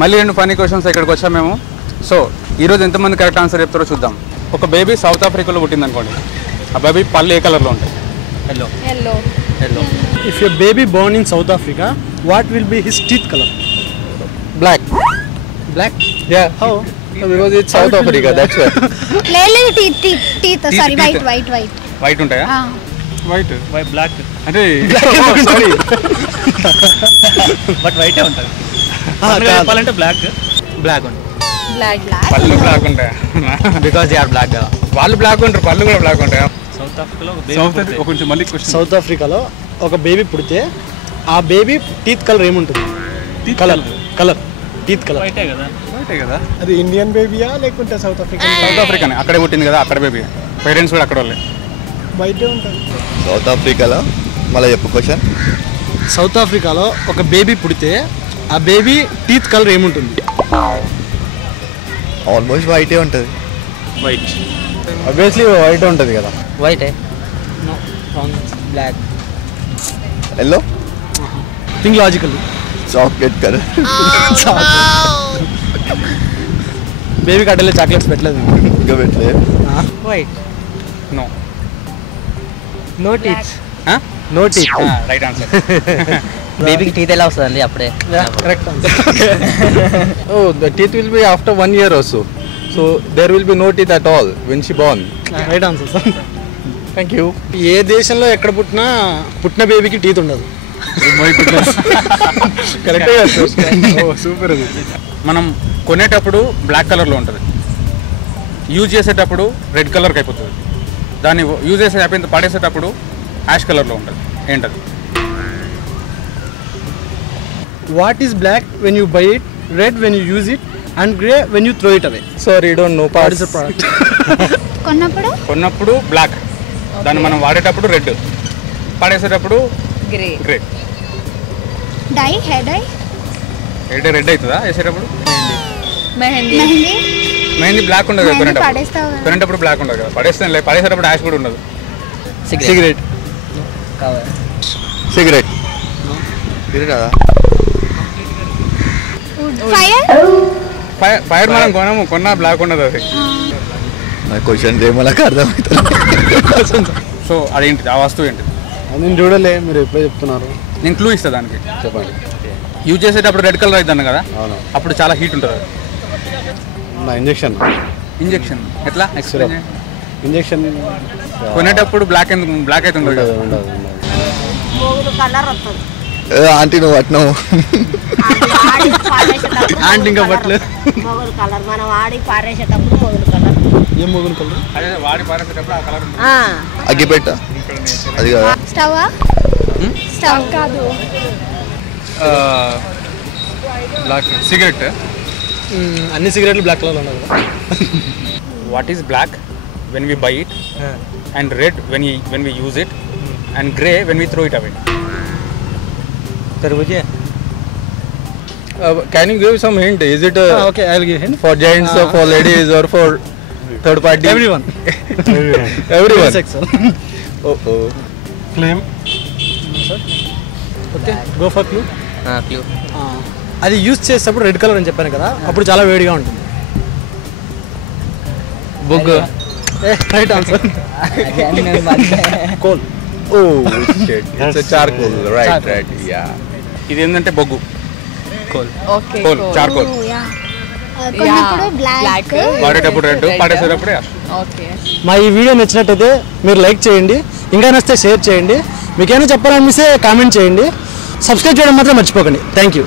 మళ్ళీ 2 funny questions ఇక్కడికి వచ్చాము మేము. సో ఈరోజు ఎంతమంది కరెక్ట్ ఆన్సర్ చెప్తారో చూద్దాం. ఒక బేబీ సౌత్ ఆఫ్రికాలో పుట్టింది అనుకోండి. ఆ బేబీ పళ్ళు ఏ కలర్లో ఉంటాయి? Yellow. If your baby born in South Africa, what will be his teeth color? Black. Yeah. How? Because it's South Africa, that's why. Teeth. Sorry, white. White ఉంటాయా? White. Why black? అంటే sorry. But white ఏ ఉంటుంది. చెప్పాలంటే black ఉంటుంది. Black. పళ్ళు black ఉంటాయా? Because they are black. వాళ్ళు black ఉంటారు, పళ్ళు కూడా బ్లాక్ ఉంటాయా? కొంచెం మళ్ళీ క్వశ్చన్. సౌత్ ఆఫ్రికాలో ఒక బేబీ పుడితే ఆ బేబీ టీత్ కలర్ ఏముంటుంది? కలర్ టీత్ కలర్ వైటే కదా. అది ఇండియన్ బేబీయా లేకుంటే సౌత్ ఆఫ్రికానే, అక్కడే పుట్టింది కదా, అక్కడ బేబీ. పేరెంట్స్ కూడా అక్కడ వాళ్ళే. వైటే ఉంటుంది. సౌత్ ఆఫ్రికాలో మళ్ళీ చెప్పు క్వశ్చన్. సౌత్ ఆఫ్రికాలో ఒక బేబీ పుడితే ఆ బేబీ టీత్ కలర్ ఏముంటుంది? ఆల్మోస్ట్ వైటే ఉంటుంది. వైట్. ఆబ్వియస్లీ వైట్ ఉంటుంది కదా. White black. Yellow. Think logical. Chocolate colour. Baby కట్టలే చాక్లెట్స్ పెట్టలేదు ఇంకా పెట్టలేదు. White. No teeth. Right answer. బేబీకి టీత్ ఎలా వస్తుందండి అప్పుడే? Correct. Oh, the teeth will be after 1 year or so. So there will be no teeth at all when she born. Right answer sir. Thank you. ఏ దేశంలో ఎక్కడ పుట్టిన బేబీకి teeth ఉండదు. కరెక్టే కదా సూపర్. అది మనం కొనేటప్పుడు బ్లాక్ కలర్లో ఉంటుంది, యూజ్ చేసేటప్పుడు రెడ్ కలర్కి అయిపోతుంది. దాన్ని యూజ్ చేసే అయిపోయింది పడేసేటప్పుడు యాష్ కలర్లో ఉంటుంది. ఏంటది? What is black when you buy it, red when you use it, and grey when you throw it away? sorry, don't know. What is the product? కొన్నప్పుడు బ్లాక్, దాన్ని మనం వాడేటప్పుడు రెడ్, పడేసేటప్పుడు Grey. Grey. Hair dye. Red అవుతుందా వేసేటప్పుడు? Mehendi. Mehndi black ఉండదు కదా కొనేటప్పుడు. పడేస్తావు కదా. కొనేటప్పుడు బ్లాక్ ఉండదు కదా, పడేసేటప్పుడు యాష్ కూడా ఉండదు. సిగరెట్. సిగరెట్ కదా. Fire. మనం కొన్నా బ్లాక్ ఉండదు అది. నా క్వశ్చన్ ఏమో నాకు అర్థమవుతుంది. సో అదేంటి, ఆ వస్తువు ఏంటి? నేను చూడలే, మీరు ఎప్పుడే చెప్తున్నారు. నేను క్లూ ఇస్తా దానికి. చెప్పండి. యూజ్ చేసేటప్పుడు రెడ్ కలర్ అవుతుంది కదా, అవును. అప్పుడు చాలా హీట్ ఉంటుంది. నా ఇంజెక్షన్ ఎట్లా Syrup. ఇంజెక్షన్ కొనేటప్పుడు బ్లాక్ అవుతుంది కదా. ఉండదు. ఆంటీ నువ్వు పట్టినావు. ఆంటీ ఇంకా పట్టలేదు. మొగలు కలర్ మనం ఆడి పారేసేటప్పుడు మొగలు కలర్. ఏం మొగులు కలర్? అదే వాడి పారేసేటప్పుడు ఆ కలర్ అగ్గిపెట్ట అది కదా. స్టవ్ కాదు. Black cigarette. అన్ని సిగరెట్లు బ్లాక్ కలర్ ఉండదు. What is black when we buy it, and red when we use it, and grey when we throw it away? तरबूज. Can you give some hint? Is it Okay, I'll give hint. for gents or for ladies or for third party? Everyone. Everyone. Sexual. Oh. Flame. Okay, go for clue. Clue. అది use చేసేటప్పుడు red colour అని చెప్పాను కదా, అప్పుడు చాలా వేడిగా ఉంటుంది. Book. Right answer. Coal. Oh shit. It's a charcoal. Right. Yeah. ఇది ఏంటంటే బొగ్గు. Okay. Coal, charcoal. కొన్నప్పుడు బ్లాక్, వాడేటప్పుడు రెడ్, పడేసేటప్పుడు యాష్. ఓకే. మా ఈ వీడియో నచ్చినట్టయితే మీరు లైక్ చేయండి, ఇంకా నచ్చితే షేర్ చేయండి, మీకేమైనా చెప్పాలనిపిస్తే కామెంట్ చేయండి, సబ్స్క్రైబ్ చేయడం మాత్రం మర్చిపోకండి. Thank you.